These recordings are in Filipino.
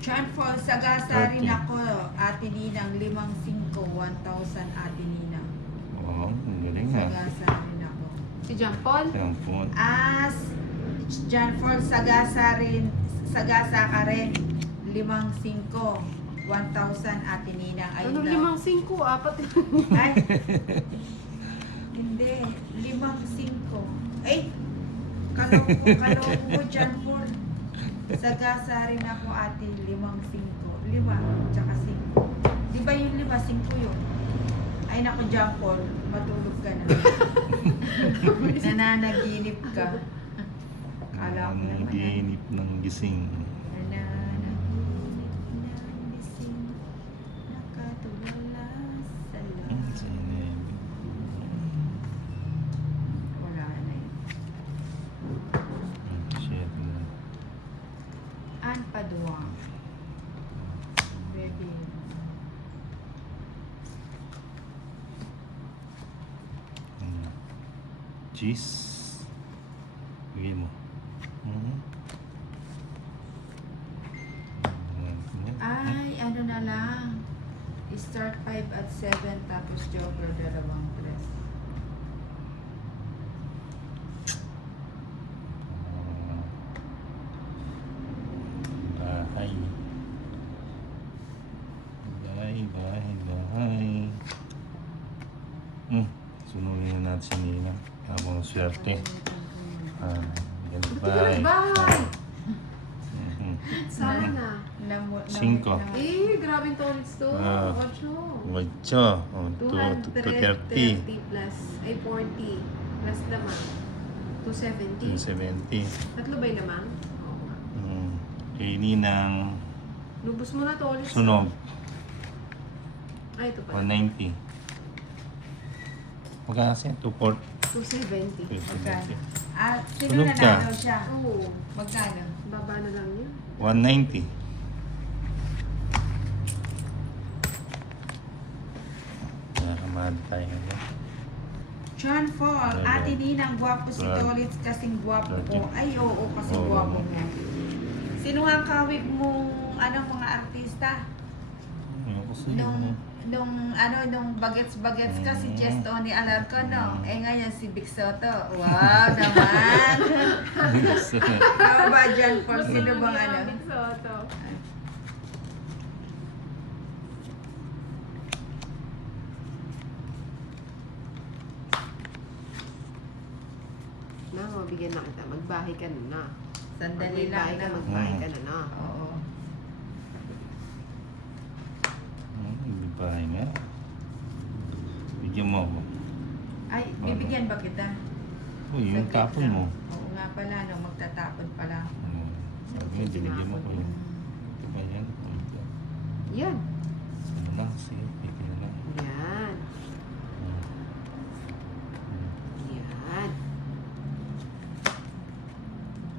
John Paul, sagasa rin ako. Ate Ninang, 5-5, 1,000 Ate Ninang. Oo, ang galing nga. Sagasa rin ako. Si John Paul? Yung phone. John Paul, sagasa ka rin. 5-5, 1,000 Ate Ninang. Ayun Ano, daw. 5-5? Apat. Ay, hindi. 5-5. Ay, kaloko mo, John Paul. Sagasa rin ako, ate. 5-5. 5, tsaka 5. Di ba yung 5-5 yun? Ay, naku, John Paul. Matulog ka na. Nananaginip ka. Kala ko naman. Nag-iinip ng gising. Nananaginip ng gising. Nakatulala sa langit. Wala na yun. Shit. An Paduang. Baby. Cheese. Bigay mo. Ay, ano na lang. Start 5 at 7 tapos joker 2 press. Bahay. Bahay. Sunugin na natin si Nina. Habang swerte. Yan bahay. Bahay! Sana. 5. Grabing tolits to. Ah. 8. 8. 230. 230 plus, ay 40. Plus lamang. 270. 270. Tatlo ba'y lamang? Oo nga. Kay Ninang Lubos mo na tolits. sunog. Ay, ito pa. 190. Magkano siya? 240. 270. Magkano? Sino Sunog ka. nanalo siya? Oo. Magkano? Baba na lang yun. 190. Nakakamahal tayo ngayon. John Paul, Ate Ninang, gwapo si Tolitz kasing gwapo ko. Ay, oo, kasi Oo. gwapo mo. Sino nga ang kawig mong mga artista? Ayun kasi Nung bagets-bagets ka, si Chess Tony Alarco, no? Eh ngayon, si Vic Soto. Wow, naman! Ano ba, John Paul? Sino bang ano? Soto. Na, mabigyan na kita. Magbahay ka na. Sandali lang. Ka, No? magbahay ka na. Oo. Hindi bahay nga. Bigyan mo ako. Ay, bibigyan ba kita? Uy, yung Saglit tapon lang. mo. Oo nga pala, no? Magtatapon pala. Sabi mo, binigyan mo ko yun. Ito ba yan? Ito. Yan. Ano lang, sige, pwede na lang. Yan. Yan.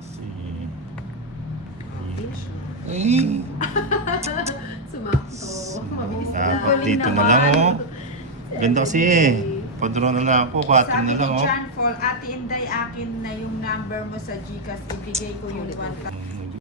Sige. Mabilis na. Ay! Sumakto. Mabilis na. Dapat dito na lang, oh. Ganda kasi eh. Padro na lang ako, 4 Sabi na ni lang, oh. John Paul, Ate Inday, akin na yung number mo sa Gcash. Ibigay ko yung 1,000.